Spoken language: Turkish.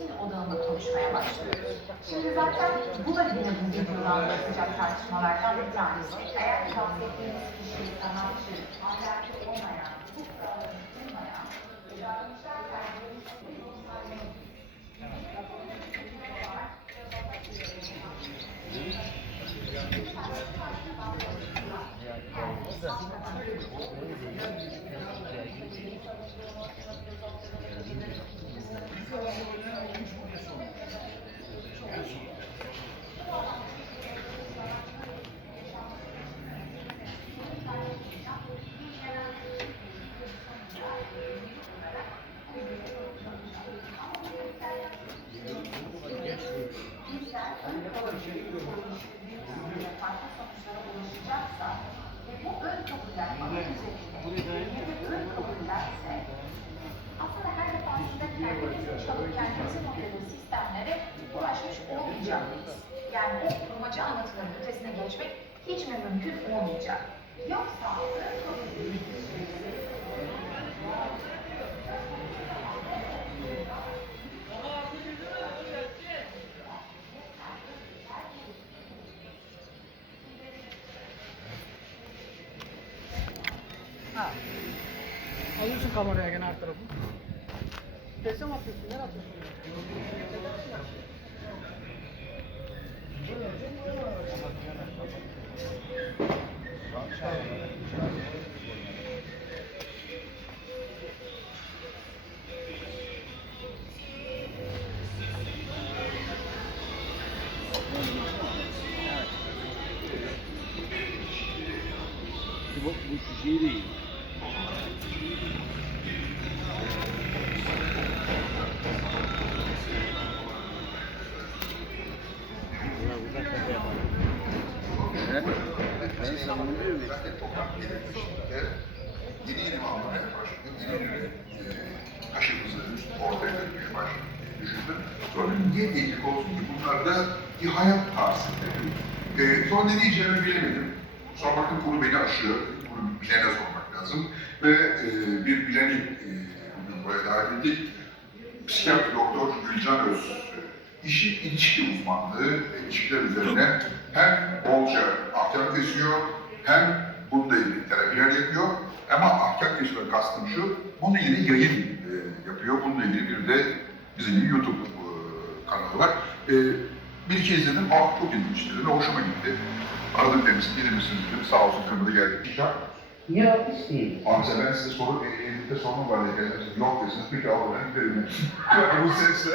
rutin odağında konuşmaya başlıyoruz. Şimdi zaten bu da yine bu videodan sıcak tartışmalardan bir tanesi. Eğer bahsettiğimiz kişi sanatçı, ahlaklı olmayan, bu kuralları uymayan, davranışlar sergilemiş bir saygı bu her defasında kendimizin çalıp kendimizin modeli sistemlere ulaşmış olmayacağız. Yani o kurmaca anlatıların ötesine geçmek hiç mi mümkün olmayacak? Yoksa Ha. Alıyorsun kameraya gene her tarafı. Resim atıyorsun, ne atıyorsun? Bu, bu şişeyi savunuyorum işte. yeni yeni e, kaşımızı ortaya başladı diye düşündüm. Sonra niye etik olsun ki bunlar da bir hayat tarzı dedim. E, sonra ne diyeceğimi bilemedim. Sonra baktım konu beni aşıyor. Bunu bilene sormak lazım. Ve e, bir bileni e, bugün buraya davet ettik. Psikiyatri doktor Gülcan Öz e, işi ilişki uzmanlığı, ilişkiler üzerine hem bolca ahkam kesiyor, hem bununla ilgili terapiler yapıyor. Ama ahkam kesiyor kastım şu, bununla ilgili yayın e, yapıyor. Bununla ilgili bir de bizim YouTube e, kanalı var. E, bir iki izledim, ah çok ilginç dedim ve hoşuma gitti. Aradım demişsin, gelir misin dedim, sağ olsun kırmızı geldi. İşte, Yok hiç değil. Abi ben size soru, e, elimde sorun var diye geldim. Yok desiniz, peki abi ben giderim. Bu sesle